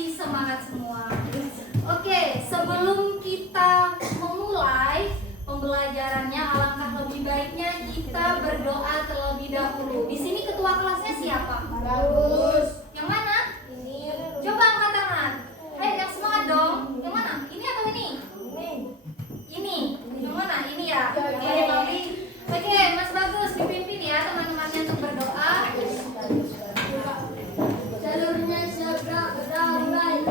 Masih semangat semua. Oke, sebelum kita memulai pembelajarannya, alangkah lebih baiknya kita berdoa terlebih dahulu. Di sini ketua kelasnya siapa? Bagus. Yang mana? Ini. Coba angkat tangan. Ayo yang semangat dong. Yang mana? Ini atau ini? Ini. Ini. Yang mana? Ini ya. Oke. Oke, Mas Bagus dipimpin ya teman-temannya untuk berdoa. Jalurnya segera berdamai.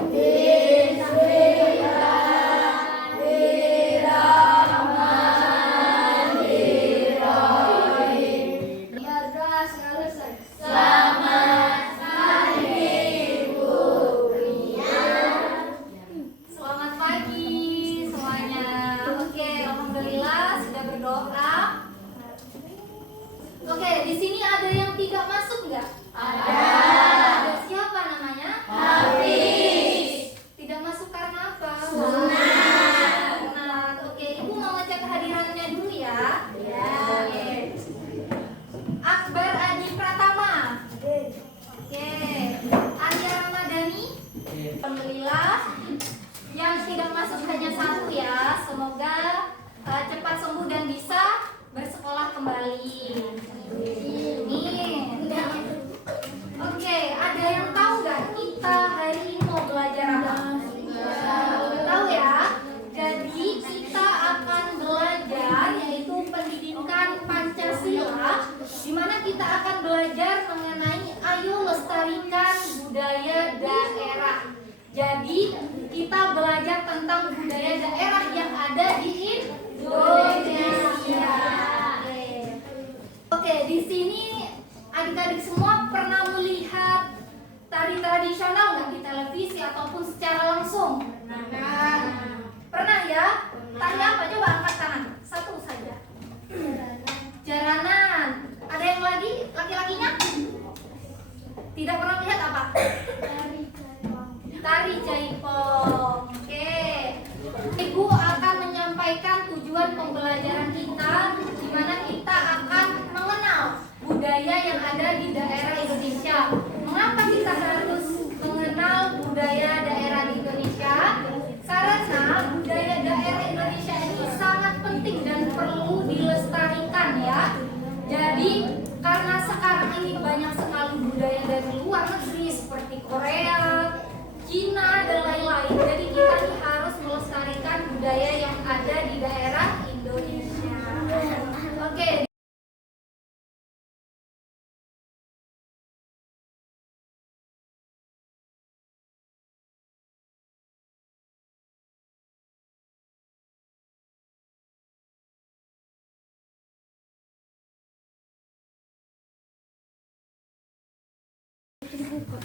Selamat pagi semuanya. Oke, alhamdulillah sudah berdoa. Oke, di sini ada yang tidak masuk nggak? Ada siapa namanya? Hafiz. Tidak masuk karena apa? Sunat. Sunat. Oke, Ibu mau ngecek kehadirannya dulu ya. Ya. Oke. Akbar Adi Pratama. Oke. Arya Ramadhani. Alhamdulillah. Yang tidak masuk hanya satu ya. Semoga cepat sembuh dan bisa bersekolah kembali. Amin. Oke, ada yang tahu nggak kita hari ini mau belajar apa? Tahu ya? Jadi kita akan belajar yaitu pendidikan Pancasila, di mana kita akan belajar mengenai ayo lestarikan budaya daerah. Jadi kita belajar tentang budaya daerah yang ada di Indonesia. Oke, di sini adik-adik semua pernah melihat tari tradisional nggak di televisi ataupun secara langsung? Pernah ya? Tari apa? Coba angkat tangan. Satu saja. Jaranan. Ada yang lagi? Laki-lakinya? Tidak pernah lihat apa? Tari Jaipong. Oke. Ibu akan menyampaikan tujuan pembelajaran kita, di mana kita akan mengenal budaya yang ada di daerah Indonesia. Mengapa kita harus mengenal budaya daerah di Indonesia? Karena budaya daerah Indonesia ini sangat penting dan perlu dilestarikan ya. Jadi karena sekarang ini banyak sekali budaya dari luar negeri seperti Korea, Cina dan lain-lain. Jadi kita ini harus melestarikan budaya yang ada di daerah Indonesia. Oke.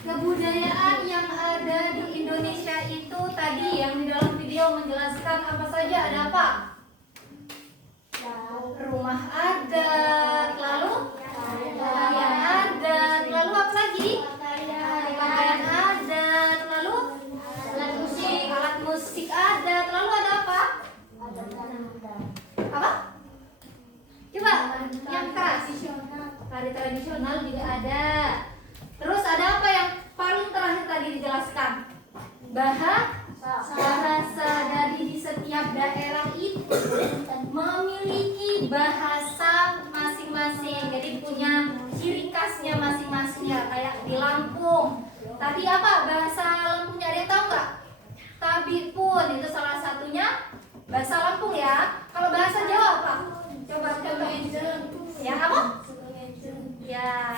Kebudayaan yang ada di Indonesia itu tadi yang di dalam video menjelaskan apa saja, ada apa? Rumah adat, lalu tarian adat, lalu apa lagi? Pakaian adat, lalu alat musik adat, lalu ada apa? Apa? Coba yang keras. Tari tradisional juga ada. Terus ada apa yang paling terakhir tadi dijelaskan? Bahasa dari di setiap daerah itu memiliki bahasa masing-masing. Jadi punya ciri khasnya masing-masing ya. Kayak di Lampung. Tadi apa bahasa Lampungnya, ada yang tahu nggak? Tabipun itu salah satunya bahasa Lampung ya. Kalau bahasa Jawa apa? Coba. Ya apa? Ya.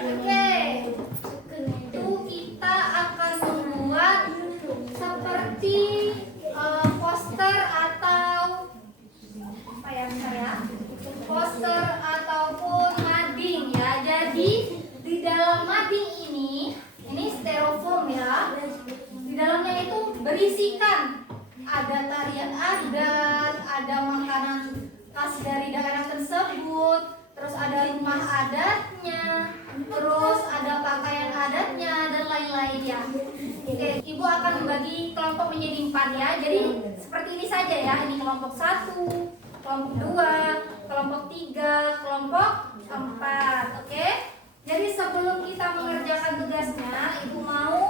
Oke. Itu kita akan membuat seperti poster atau apa ya saya? Poster ataupun mading ya. Jadi di dalam mading ini styrofoam ya. Di dalamnya itu berisikan ada tarian adat, ada makanan khas dari daerah tersebut, terus ada rumah adatnya, terus ada pakaian adatnya dan lain-lain ya. Oke, Ibu akan membagi kelompok menjadi 4 ya. Jadi seperti ini saja ya. Ini kelompok 1, kelompok 2, kelompok 3, kelompok 4. Oke. Jadi sebelum kita mengerjakan tugasnya, Ibu mau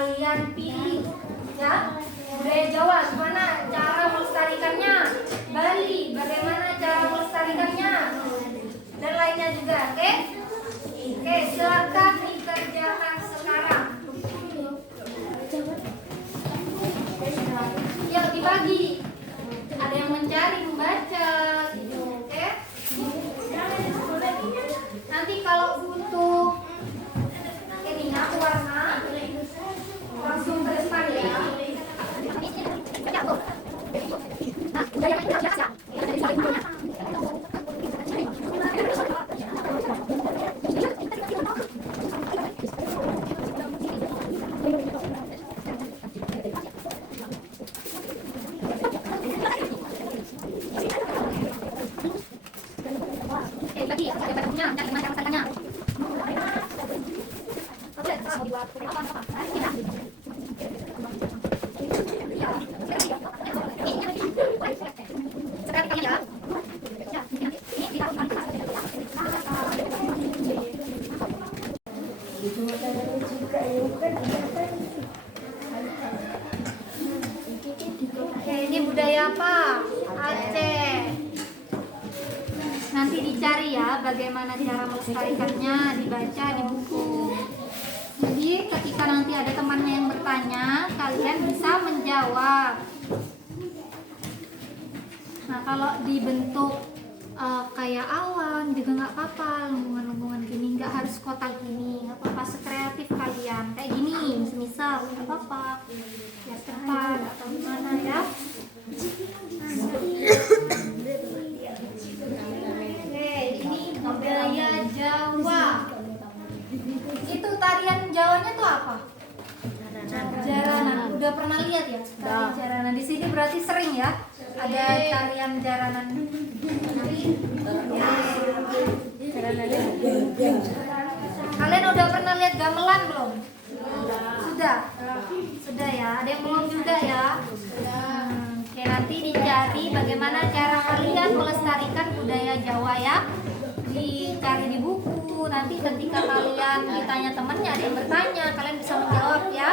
kalian pilih ya. Budaya Jawa gimana cara melestarikannya? Bali bagaimana cara melestarikannya? Dan lainnya juga, oke? Oke, silakan dikerjakan sekarang. Yuk dibagi. Ada yang mencari, membaca, gitu, oke? Nanti kalau butuh ininya warna, langsung terspan ya. Oke, ini budaya apa? Aceh. Nanti dicari ya bagaimana cara melestarikannya, dibaca di buku. Jadi ketika nanti ada temannya yang bertanya, kalian bisa menjawab. Nah kalau dibentuk kayak awan juga nggak apa-apa, lengkungan-lengkungan gini, nggak harus kotak gini, nggak apa-apa, sekreatif kalian. Kayak gini, misal nggak apa-apa, ya tepat atau gimana ya. Oke, ini budaya Jawa. Itu tarian Jawanya tuh apa? Jaranan. Udah pernah lihat ya? Tarian jaranan di sini berarti sering ya? Ada tarian jaranan. Kalian udah pernah lihat gamelan belum? Sudah? Sudah ya? Ada yang belum juga ya? Oke, nanti dicari bagaimana cara kalian melestarikan budaya Jawa ya. Dicari di buku. Nanti ketika kalian ditanya temannya, ada yang bertanya, kalian bisa menjawab ya.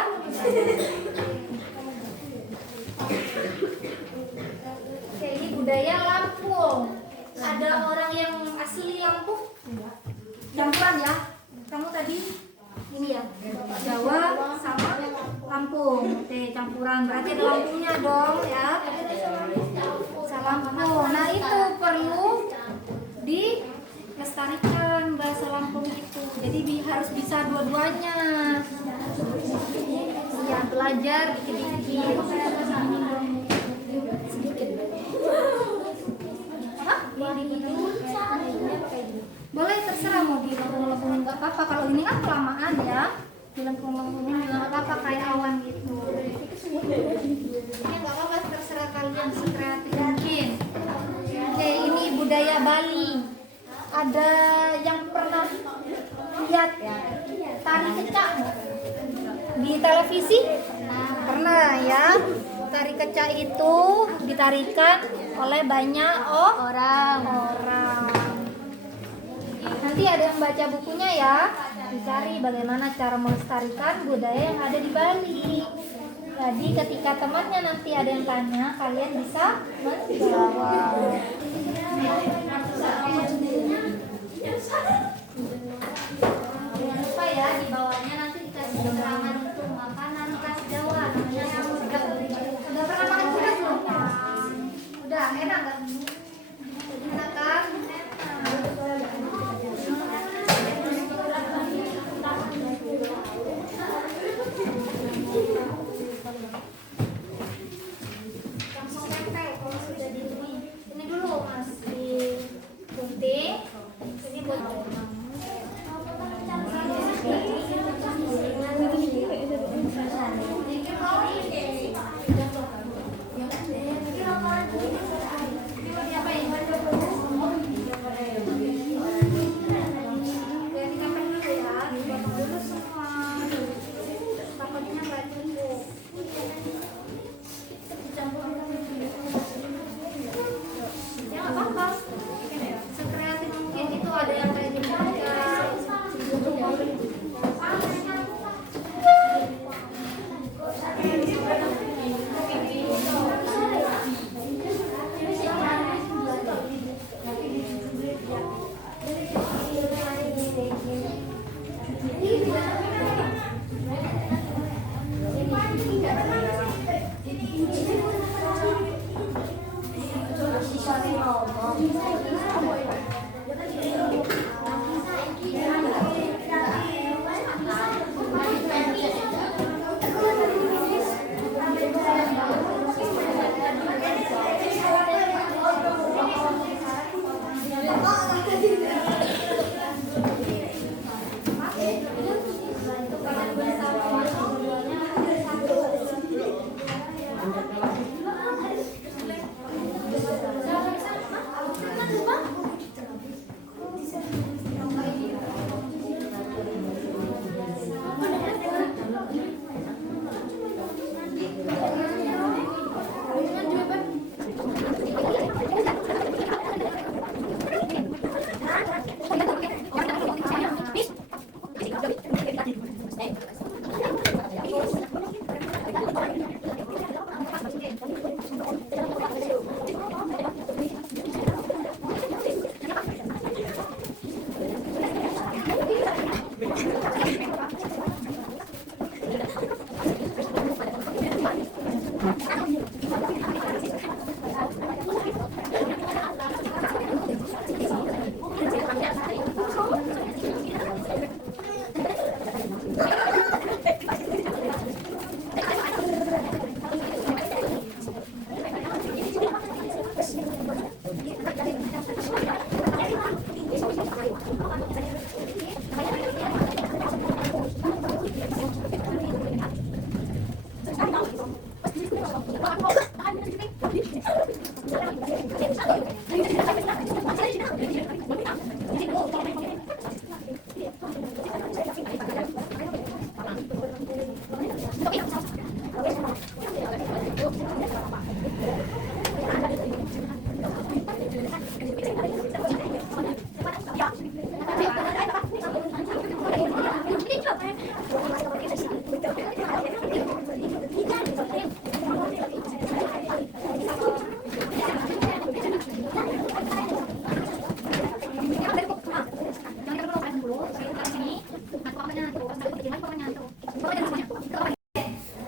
Oke, ini budaya Lampung. Ada orang yang asli Lampung? Campuran ya? Kamu tadi ini ya? Jawa sama Lampung. Oke, campuran. Berarti ada Lampungnya dong ya. Bahasa Lampung. Nah, itu perlu dilestarikan bahasa Lampung itu. Jadi harus bisa dua-duanya. Ya, belajar dikit-dikit. Boleh terserah mau dilengkung-lengkungin nggak apa-apa. Kalau ini kan kelamaan ya, dilengkung-lengkungin juga nggak apa-apa kayak awan gitu. Ini nggak apa-apa, terserah kalian sekreatif mungkin. Oke, ini budaya Bali. Ada yang pernah lihat tari kecak di televisi? Pernah ya. Tari kecak itu ditarikan oleh banyak orang. Nanti ada yang baca bukunya ya, dicari bagaimana cara melestarikan budaya yang ada di Bali. Jadi ketika temannya nanti ada yang tanya, kalian bisa menjawab. Jangan lupa ya, di bawahnya nanti dikasih keterangan untuk makanan khas Jawa, namanya gudeg. Udah pernah makan gudeg belum? Udah, enak nggak? Enak kan? Langsung tempel kalau sudah di ini dulu Mas, digunting. Ini buat sekreatif mungkin itu ada yang kayak gini.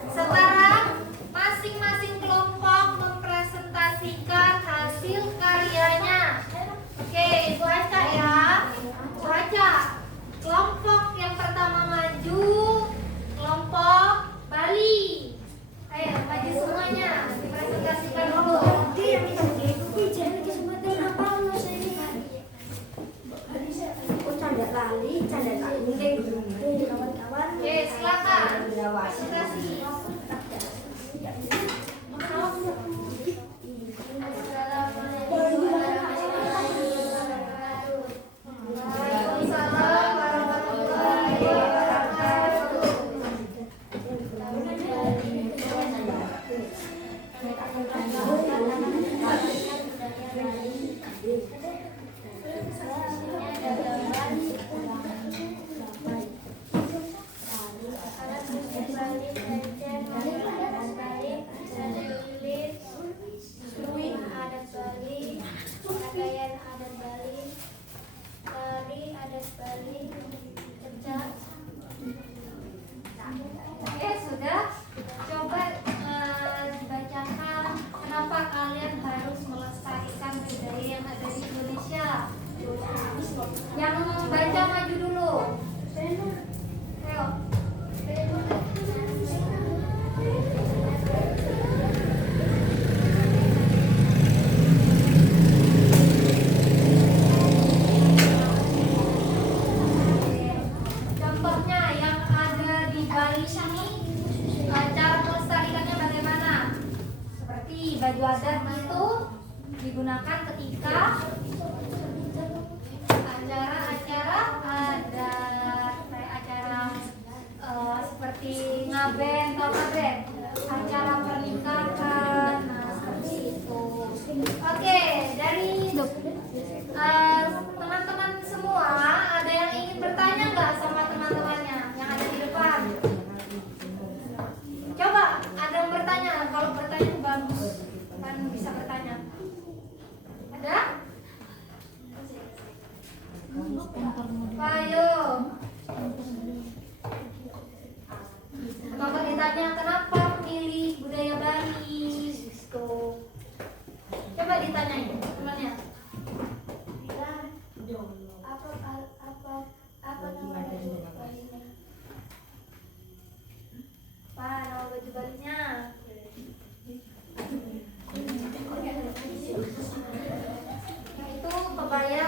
Sekarang masing-masing kelompok mempresentasikan hasil karyanya. Oke, Ibu Aca ya. Ibu Aca, kelompok yang pertama maju, kelompok Bali. Ayo, maju semuanya. Dipresentasikan dulu. Oke, silakan. Presentasi. Waalaikumsalam warahmatullahi wabarakatuh. Oke, sudah. Coba dibacakan kenapa kalian harus melestarikan budaya yang ada di Indonesia. Yang baca maju dulu. Ayo. Contohnya yang ada di Bali ini, cara melestarikannya bagaimana? Seperti baju adat itu digunakan ketika acara-acara adat, kayak acara seperti ngaben atau ngaben, acara pernikahan, nah seperti itu. Oke, dari teman-teman semua, ada yang ingin bertanya nggak sama teman-temannya yang ada di depan? Coba, ada yang bertanya. Kalau bertanya bagus, kan bisa bertanya. Ada? Ayo. Maka ditanya kenapa memilih budaya Bali? Gitu. Coba ditanyain temannya. Apa nama baju Balinya? Apa nama baju Balinya? Itu kebaya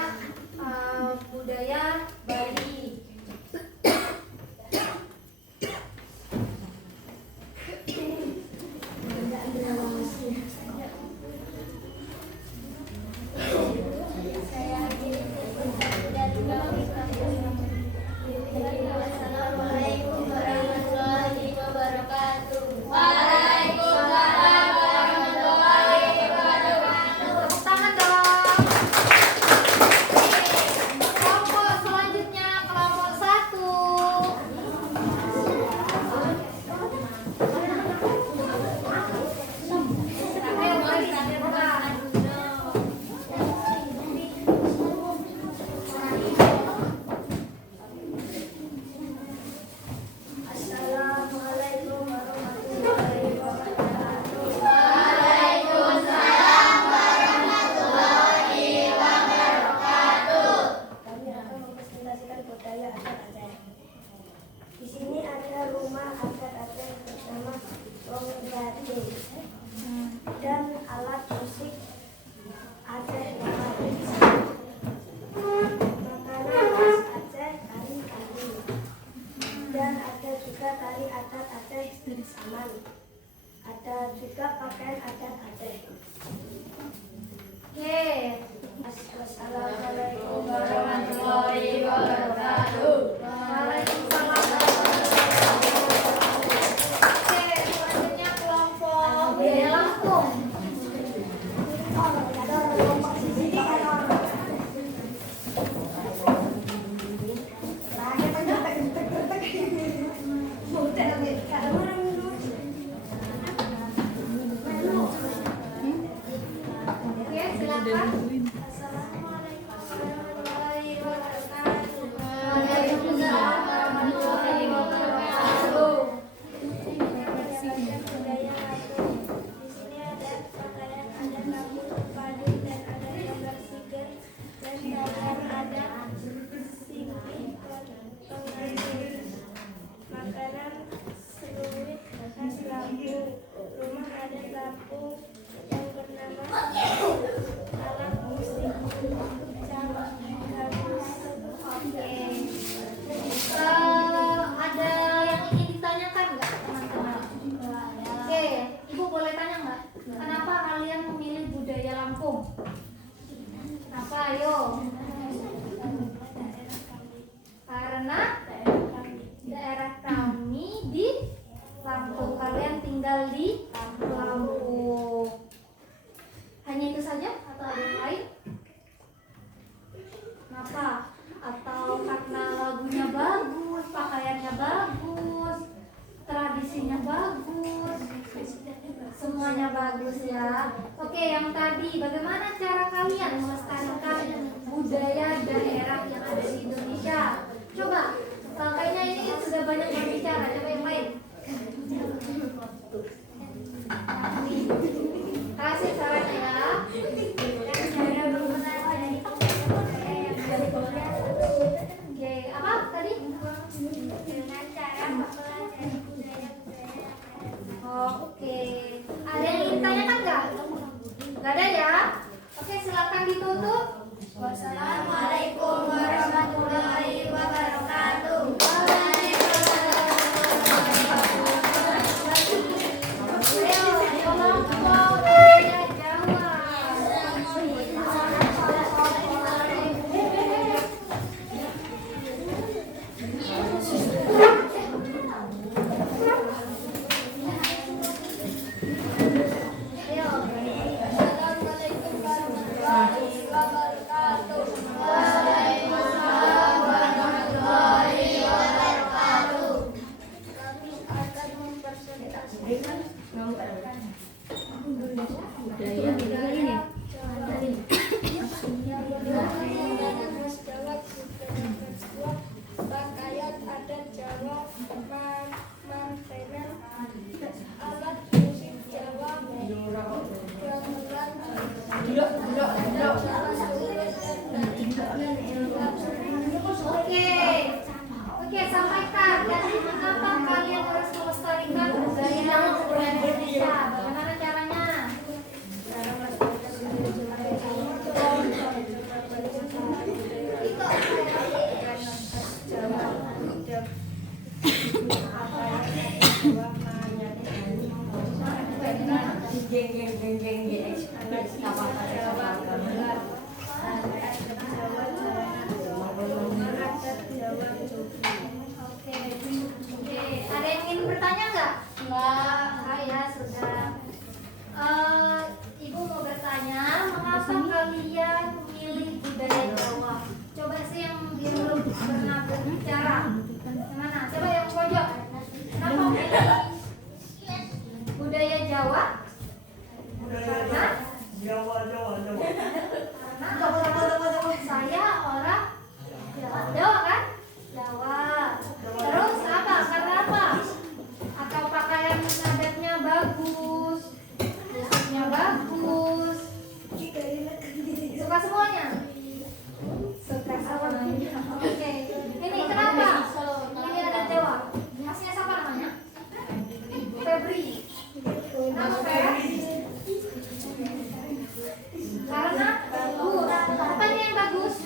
budaya Bali. Assalamualaikum warahmatullahi wabarakatuh. Waalaikumsalam warahmatullahi wabarakatuh. Tepuk tangan dong. Kelompok selanjutnya kelompok 1. Ayo mari kita buka. Assalamualaikum warahmatullahi wabarakatuh. Waalaikumsalam warahmatullahi wabarakatuh. Kami akan mempresentasikan budaya adat Aceh. Di sini ada rumah adat Aceh bersama Ronggade dan alat musik Aceh lokal. Makanan khas Aceh kari-kari. Dan ada juga tari adat Aceh Saman. Ada juga pakaian adat Aceh. Oke. Assalamualaikum Prestasinya bagus. Semuanya bagus ya. Oke, yang tadi bagaimana cara kalian melestarikan budaya daerah yang ada di Indonesia? Coba, kayaknya ini sudah banyak yang bicara. Coba yang lain. Kasih sarannya ya. Oke, apa tadi? Dengan cara mempelajari budaya-budaya. Oh, oke. Ada yang ingin tanyakan nggak? Nggak ada ya? Oke, silakan ditutup. Wassalamualaikum warahmatullahi wabarakatuh. Ayo, kelompok budaya Jawa. Ayo. Assalamualaikum warahmatullahi wabarakatuh. Waalaikumsalam warahmatullahi wabarakatuh. Kami akan mempresentasikan pakaian adat Jawa, mantenan, alat musik Jawa, Oke. Oke, sampaikan tadi mengapa kalian harus melestarikan budaya Indonesia. Bagaimana caranya? Oke. Oke, ada yang ingin bertanya nggak? Enggak. Ah ya, sudah. Ibu mau bertanya, mengapa kalian milih budaya Jawa? Coba sih yang belum pernah berbicara. Gimana? Coba yang pojok. Kenapa milih budaya Jawa? Karena saya orang Jawa kan? Jawa. Terus apa? Karena apa? Atau pakaian adatnya bagus, musiknya bagus. Suka semuanya? Suka semuanya. Oke. Ini kenapa? Ini adat Jawa. Aslinya siapa namanya? Febri. Nama Febri? Karena bagus. Apanya yang bagus?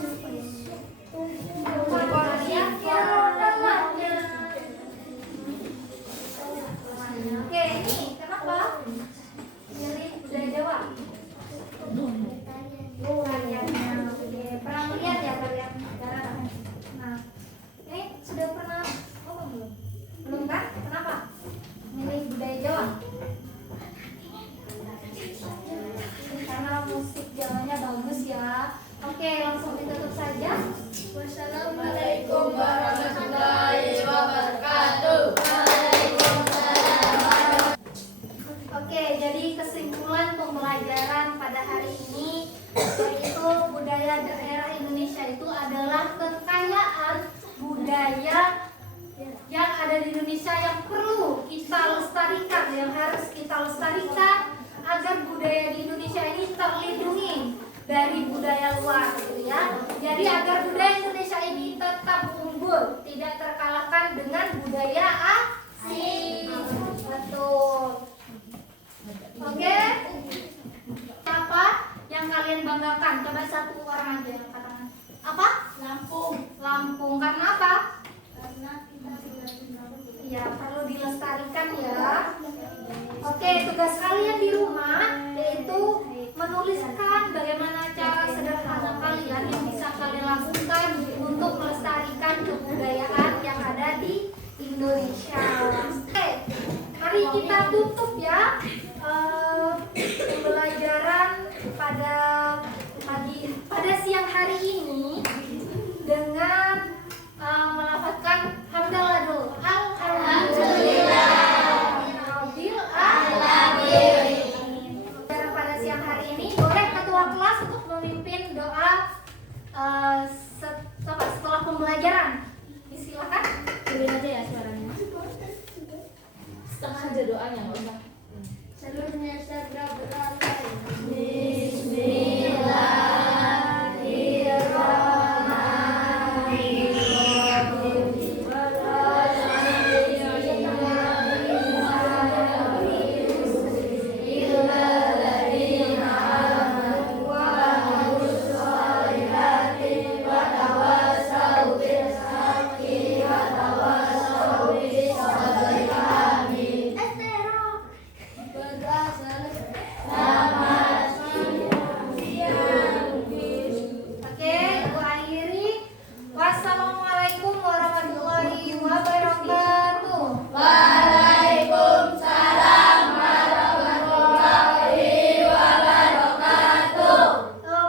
Oke, ini kenapa milih budaya Jawa? Karyanya, pernah melihat ya karya negara. Nah, ini sudah pernah belum? Belum kan? Kenapa milih budaya Jawa? Karena musik Jawanya bagus ya. Oke, langsung ditutup saja. Wassalamualaikum warahmatullahi wabarakatuh. Oke, jadi kesimpulan pembelajaran pada hari ini yaitu budaya daerah Indonesia itu adalah kekayaan budaya yang ada di Indonesia yang perlu kita lestarikan, yang harus kita lestarikan agar budaya di Indonesia ini terlindungi dari budaya luar, gitu ya. Jadi agar budaya Indonesia ini tetap unggul, tidak terkalahkan dengan budaya asing. Betul. Oke. Apa yang kalian banggakan? Coba satu orang aja yang katakan. Apa? Lampung. Lampung. Karena apa? Karena kita tinggal di Lampung. Iya, perlu dilestarikan ya. Oke, tugas kalian di rumah yaitu menuliskan bagaimana cara sederhana kalian yang bisa kalian lakukan untuk melestarikan kebudayaan yang ada di Indonesia. Oke, mari kita tutup ya pembelajaran pada siang hari ini dengan melafazkan hamdalah dulu. Alhamdulillah. setelah pembelajaran. Silakan. Turunin aja ya suaranya. Setengah aja doanya, nggak usah. Seluruhnya segera berakhir. Oke, Ibu akhiri. Wassalamualaikum warahmatullahi wabarakatuh.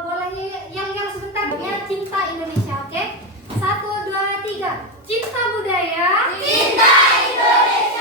Boleh yang sebentar ya, cinta Indonesia, oke? 1, 2, 3. Cinta budaya. Cinta Indonesia.